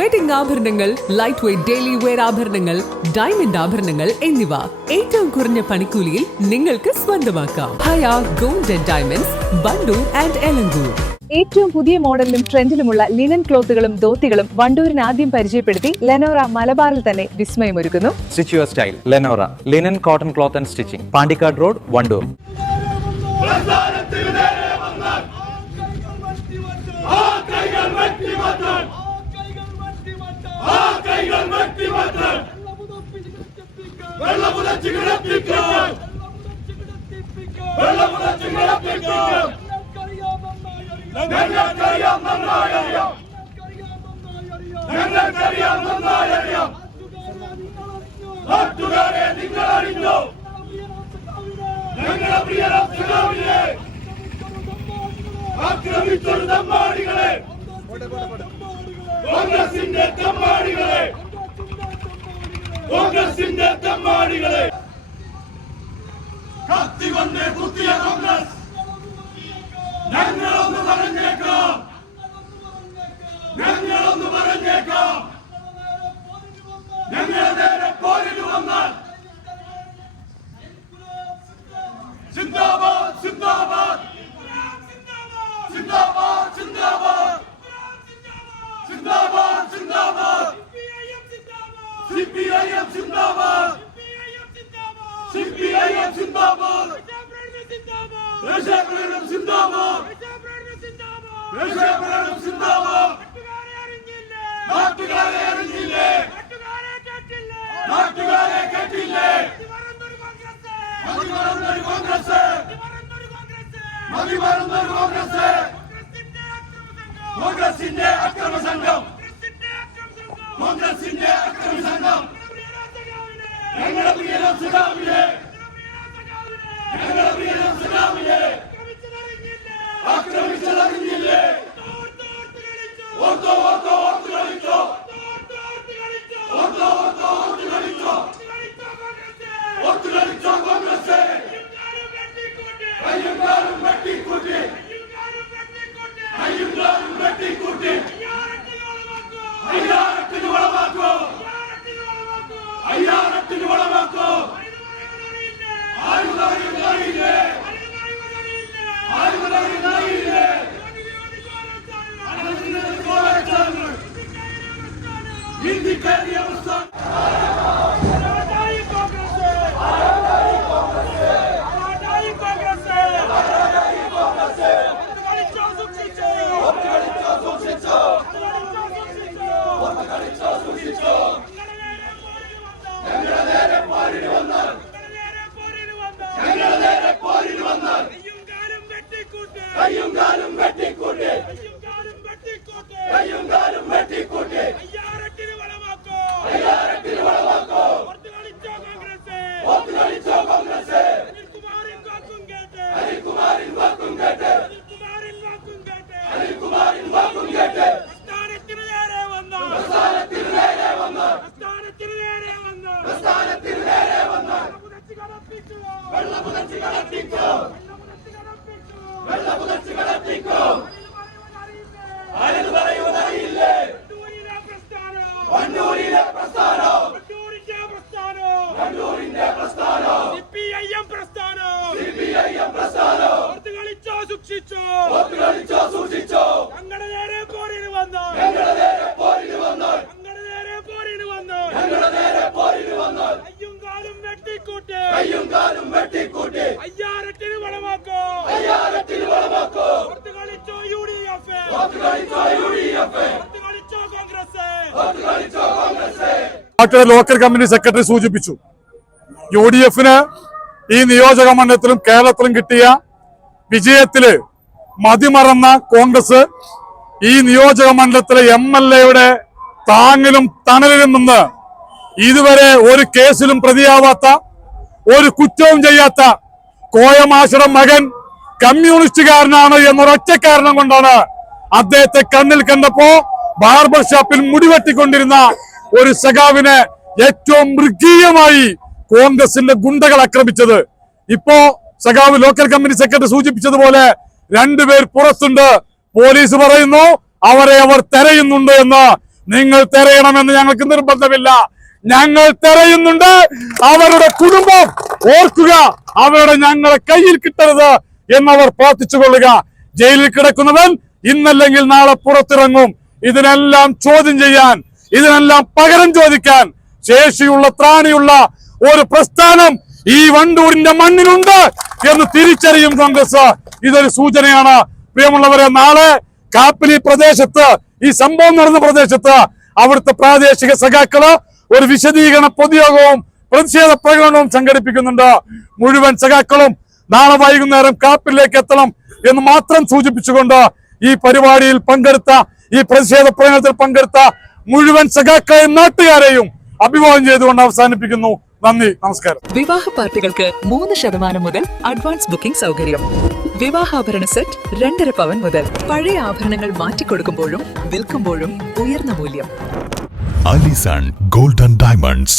Wedding ആഭരണങ്ങൾ, light weight daily wear ആഭരണങ്ങൾ, diamond ആഭരണങ്ങൾ എന്നിവ ഏറ്റവും കുറഞ്ഞ പണിക്കൂലിയിൽ നിങ്ങൾക്ക് സ്വന്തമാക്കാം. Haya gold and diamonds, Wandoor and Elankur. ഏറ്റവും പുതിയ മോഡലിലും ട്രെൻഡിലുമുള്ള ലിനൻ ക്ലോത്തുകളും ധോത്തികളും വണ്ടൂരിന് ആദ്യം പരിചയപ്പെടുത്തി ലെനോറ മലബാറിൽ തന്നെ വിസ്മയമൊരുക്കുന്നു. Stitch your style Lenora linen cotton cloth and stitching, Pandikkad road, Wandoor. കത്തിവന്നേ കുത്തിയ കോൺഗ്രസ് ഞങ്ങളൊന്ന് പറഞ്ഞേക്കാം, ഞങ്ങളൊന്ന് പറഞ്ഞേക്കാം. ഞങ്ങളെ നേരെ പോരിന് വന്നാൽ സിന്ദാബാദ് സിന്ദാബാദ് സിന്ദാബാദ് സിന്ദാബാദ് സിന്ദാബാദ് സിന്ദാബാദ് സിപിഐഎം സിന്ദാബാദ് സിപിഐഎം സിന്ദാബാദ് ദേശീയപ്രകടനം സിന്ദാബാദ് ദേശീയപ്രകടനം സിന്ദാബാദ്. നാട്ടുകാരെ അറിഞ്ഞില്ലേ, നാട്ടുകാരെ കേട്ടില്ലേ? മതിമറന്നൊരു കോൺഗ്രസ്, മതിമറന്നൊരു കോൺഗ്രസ്, കോൺഗ്രസിന്റെ അക്രമ സംഘം, കോൺഗ്രസിന്റെ അക്രമ സംഘം. ഞങ്ങളുടെ പ്രിയരം സഖാവിനെ, ഞങ്ങളുടെ പ്രിയരം സഖാവിനെ ആക്രമിച്ചതറിഞ്ഞില്ലേ? ഓർത്തോ ഓർത്തോ ഓർത്ത് കളിച്ചോ, ഓർത്തോ ഓർത്തോ ഓർത്ത് കളിച്ചോ, ഓർത്ത് കളിച്ചോ കോൺഗ്രസ്. കയ്യുംകാലും വെട്ടിക്കൂട്ടി, കയ്യുംകാലും വെട്ടിക്കൂട്ടി. അയ്യാറത്തിന് വളമാക്കോ, അയ്യാറത്തിന് വളമാക്കോ. ആയുധറിയില്ലേ, ആയുധറിയില്ലേ? ഇന്ത്യക്കാരി അവസ്ഥ കയ്യുംകാലും വെട്ടിക്കൂട്ടി, കയ്യുംകാലും വെട്ടിക്കൂട്ടി. അയ്യാറത്തിന് വളമാക്കോ, അയ്യാറത്തിന് വളമാക്കോ. ഓർത്ത് കളിച്ചോ കോൺഗ്രസ്, ഓർത്ത് കളിച്ചോ കോൺഗ്രസ്. അനിൽകുമാറിൻ വാക്കും കേട്ട്, അനിൽകുമാറിൻ വാക്കും കേട്ട്, അനിൽകുമാറിൻ വാക്കും കേട്ട്, അനിൽകുമാറിൻ വാക്കും കേട്ട്. പ്രസ്ഥാനത്തിന് നേരെ വന്നു, പ്രസ്ഥാനത്തിന് നേരെ വന്നു, പ്രസ്ഥാനത്തിന് നേരെ വന്നു, പ്രസ്ഥാനത്തിന് നേരെ വന്നു. വെള്ളമുതച്ച് കളപ്പിക്കോ, വെള്ളമുതച്ച് കളപ്പിക്കോ. ആരെന്ന് പറയുവതറിയില്ലേ? വണ്ടൂരിലെ പ്രസ്ഥാനോ, വണ്ടൂരിന്റെ പ്രസ്ഥാനോ, വണ്ടൂരിന്റെ പ്രസ്ഥാനോ, സിപിഐഎം പ്രസ്ഥാനോ, സിപിഐഎം പ്രസ്ഥാനോ. ഓർത്ത് കളിച്ചോ സൂക്ഷിച്ചോ, ഓർത്ത് കളിച്ചോ സൂക്ഷിച്ചോ. ഞങ്ങളുടെ നേരെ പോരിന് വന്നോ, ഞങ്ങളുടെ നേരെ പോരിന് വന്നോ, ഞങ്ങളുടെ നേരെ പോരിന് വന്നോ, ഞങ്ങളുടെ നേരെ പോരിന് വന്നോ. കയ്യുംകാലും വെട്ടിക്കൂട്ടി, കയ്യുംകാലും വെട്ടിക്കൂട്ടി. അയ്യാറത്തിന് വളമാക്കോ, അയ്യാറത്തിന് വളമാക്കോ. ഓർത്ത് കളിച്ചോ യുഡിഎഫ്, ഓർത്ത് കളിച്ചോ യുഡിഎഫ്, ഓർത്ത് കളിച്ചോ കോൺഗ്രസ്, ഓർത്ത് കളിച്ചോ കോൺഗ്രസ്. ലോക്കൽ കമ്മിറ്റി സെക്രട്ടറി സൂചിപ്പിച്ചു, യുഡിഎഫിന് ഈ നിയോജക മണ്ഡലത്തിലും കേരളത്തിലും കിട്ടിയ വിജയത്തില് മതിമറന്ന കോൺഗ്രസ് ഈ നിയോജക മണ്ഡലത്തിലെ MLA താങ്ങിലും തണലിലും നിന്ന് ഇതുവരെ ഒരു കേസിലും പ്രതിയാവാത്ത, ഒരു കുറ്റവും ചെയ്യാത്ത കോയമാശയുടെ മകൻ കമ്മ്യൂണിസ്റ്റുകാരനാണ് എന്നൊരൊറ്റ കാരണം കൊണ്ടാണ് അദ്ദേഹത്തെ കണ്ണിൽ കണ്ടപ്പോ ബാർബർ ഷോപ്പിൽ മുടിവെട്ടിക്കൊണ്ടിരുന്ന ഒരു സഖാവിനെ ഏറ്റവും മൃഗീയമായി കോൺഗ്രസിന്റെ ഗുണ്ടകൾ ആക്രമിച്ചത്. ഇപ്പോ സഖാവ് ലോക്കൽ കമ്മിറ്റി സെക്രട്ടറി സൂചിപ്പിച്ചതുപോലെ രണ്ടുപേർ പുറത്തുണ്ട്. പോലീസ് പറയുന്നു അവരെ അവർ തെരയുന്നുണ്ട് എന്ന്. നിങ്ങൾ തിരയണമെന്ന് ഞങ്ങൾക്ക് നിർബന്ധമില്ല. ഞങ്ങൾ തിരയുന്നുണ്ട്. അവരുടെ കുടുംബം ഓർക്കുക, അവരുടെ ഞങ്ങളെ കയ്യിൽ കിട്ടരുത് എന്നവർ പ്രാർത്ഥിച്ചുകൊള്ളുക. ജയിലിൽ കിടക്കുന്നവൻ ഇന്നല്ലെങ്കിൽ നാളെ പുറത്തിറങ്ങും. ഇതിനെല്ലാം ചോദ്യം ചെയ്യാൻ, ഇതിനെല്ലാം പകരം ചോദിക്കാൻ ശേഷിയുള്ള ത്രാണിയുള്ള ഒരു പ്രസ്ഥാനം ഈ വണ്ടൂരിന്റെ മണ്ണിലുണ്ട് എന്ന് തിരിച്ചറിയും കോൺഗ്രസ്. ഇതൊരു സൂചനയാണ്. പ്രിയമുള്ളവരെ, നാളെ കാപ്പിലി പ്രദേശത്ത്, ഈ സംഭവം നടന്ന പ്രദേശത്ത് അവിടുത്തെ പ്രാദേശിക സഖാക്കള് ഒരു വിശദീകരണ പൊതുയോഗവും പ്രതിഷേധ പ്രകടനവും സംഘടിപ്പിക്കുന്നുണ്ട്. മുഴുവൻ സഖാക്കളും നാളെ വൈകുന്നേരം കാപ്പിലേക്ക് എത്തണം എന്ന് മാത്രം സൂചിപ്പിച്ചുകൊണ്ട് ഈ പരിപാടിയിൽ പങ്കെടുത്ത, ഈ പ്രതിഷേധ പ്രകടനത്തിൽ പങ്കെടുത്ത മുഴുവൻ സഖാക്കളെയും നാട്ടുകാരെയും അഭിവാദ്യം ചെയ്തുകൊണ്ട് അവസാനിപ്പിക്കുന്നു. നന്ദി, നമസ്കാരം. വിവാഹ പാർട്ടികൾക്ക് 3% മുതൽ അഡ്വാൻസ് ബുക്കിംഗ് സൗകര്യം. വിവാഹാഭരണ സെറ്റ് 2.5 പവൻ മുതൽ. പഴയ ആഭരണങ്ങൾ മാറ്റിക്കൊടുക്കുമ്പോഴും വിൽക്കുമ്പോഴും ഉയർന്ന മൂല്യം. Allison golden diamonds,